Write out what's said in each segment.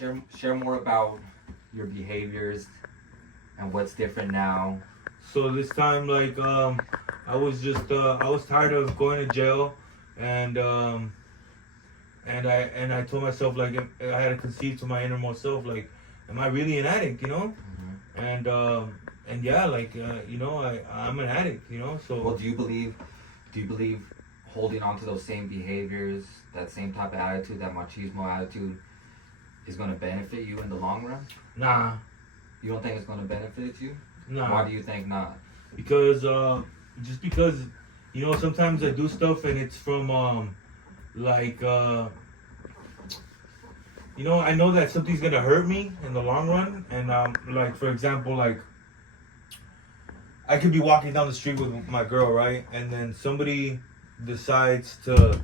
Share more about your behaviors and what's different now. So this time, like, I was tired of going to jail, and I told myself, like, I had to conceive to my innermost self, like, am I really an addict, you know? Hmm. And yeah, like, I'm an addict, you know. Well, So do you believe holding on to those same behaviors, that same type of attitude, that machismo attitude, is going to benefit you in the long run? nah, You don't think it's going to benefit you? Why nah, do you think not? because just because, you know, sometimes I do stuff and it's from like you know, I know that something's gonna hurt me in the long run, and like, for example, like, I could be walking down the street with my girl, right, and then somebody decides to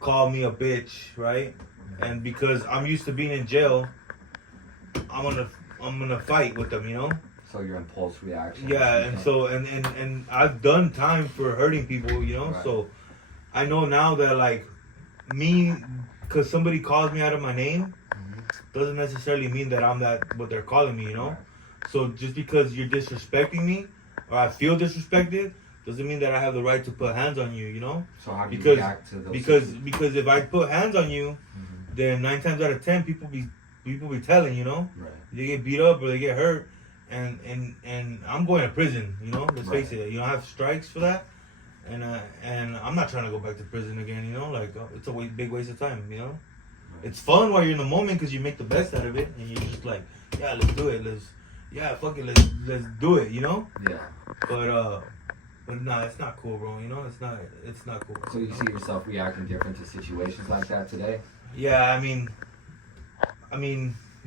call me a bitch, right, and because I'm used to being in jail, I'm gonna I'm gonna fight with them, you know. So your impulse reactions. Yeah, You and think? so and I've done time for hurting people, you know, Right. so I know now that, like, me, because somebody calls me out of my name Hmm. doesn't necessarily mean that I'm that what they're calling me, you know. Right. So just because you're disrespecting me or I feel disrespected doesn't mean that I have the right to put hands on you, you know. So how do you Because react to those because situations? because if I put hands on you, Hmm. then 9 times out of 10 people be telling, you know, Right. they get beat up or they get hurt, and I'm going to prison, you know. Let's Right. face it, you don't have strikes for that, and I'm not trying to go back to prison again, you know. Like, it's a big waste of time, you know. Right. It's fun while you're in the moment because you make the best out of it, and you're just like, yeah, let's do it. Yeah, fuck it, let's do it, you know. Yeah. But nah, it's not cool, bro. You know, it's not cool. So you see yourself reacting different to situations like that today? Yeah, I mean,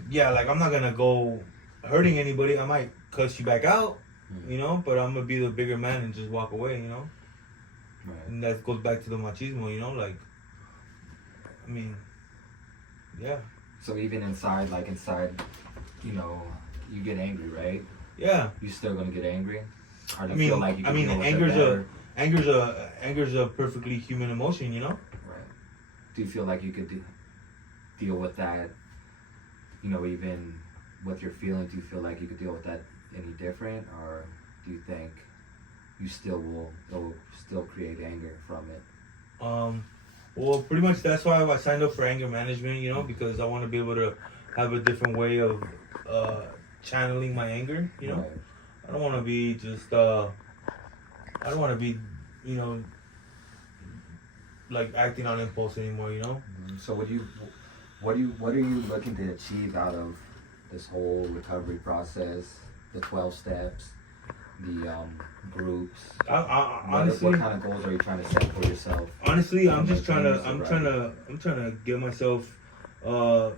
yeah, like, I'm not gonna go hurting anybody. I might cuss you back out, Mm. you know, but I'm gonna be the bigger man and just walk away, you know. Right. And that goes back to the machismo, you know, like, I mean, yeah, So even inside, you know, you get angry, right? yeah. You still gonna get angry? Or do I you feel mean, like you I can mean, deal with it anger's a better? anger's a perfectly human emotion, you know. Right. Do you feel like you could deal with that? You know, even with your feelings, do you feel like you could deal with that any different, or do you think you still will it'll still create anger from it? Um, well, pretty much that's why I signed up for anger management, you know, because I want to be able to have a different way of uh, channeling my anger, you know. Right. I don't want to be just, I don't want to be, you know, like, acting on impulse anymore, you know. So what are you looking to achieve out of this whole recovery process? The 12 steps, the groups. Honestly, What kind of goals are you trying to set for yourself? honestly, I'm To just trying maintain to, your I'm trying sobriety? to, I'm trying to get myself, uh,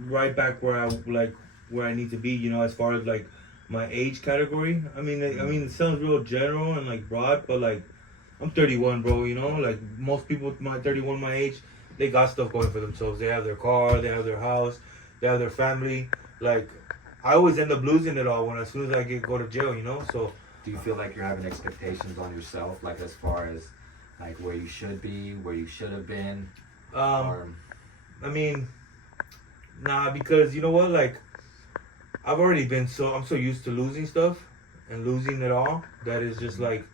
right back where I like, where I need to be, you know, as far as, like, my age category. I mean, it sounds real general and, like, broad, but, like, I'm 31, bro. You know, like, most people, my 31, my age, they got stuff going for themselves. They have their car, they have their house, they have their family. Like, I always end up losing it all when as soon as I go to jail. You know, so Do you feel like you're having expectations on yourself, like as far as like where you should be, where you should have been, um, or I mean, nah, because you know what, like, I'm so used to losing stuff and losing it all that is just like,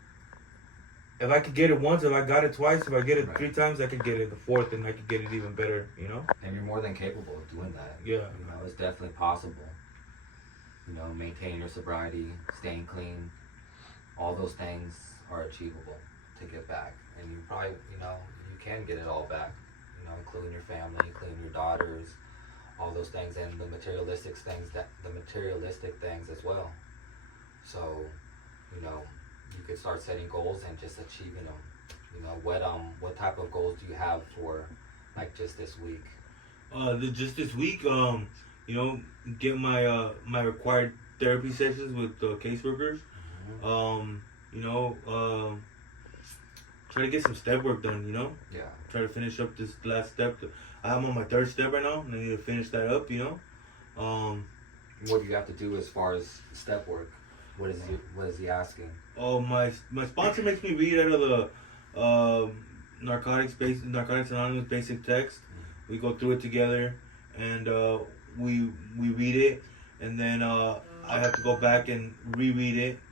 if I could get it once, if I got it twice, if I get it Right. 3 times, I could get it the fourth, and I could get it even better. You know? and you're more than capable of doing that. Yeah. You know, it's definitely possible. You know, maintaining your sobriety, staying clean, all those things are achievable to get back, and you probably, you know, you can get it all back. You know, including your family, including your daughters, all those things, and the materialistic things as well. So, you know, you could start setting goals and just achieving them. You know, what type of goals do you have for like just this week? Just this week, you know, get my required therapy sessions with caseworkers. Mm-hmm. You know, try to get some step work done. You know, Yeah. try to finish up this last step. I'm on my third step right now, and I need to finish that up. You know, What do you have to do as far as step work? What is he asking? oh, my sponsor makes me read out of the Narcotics Anonymous basic text. We go through it together, and we read it, and then I have to go back and reread it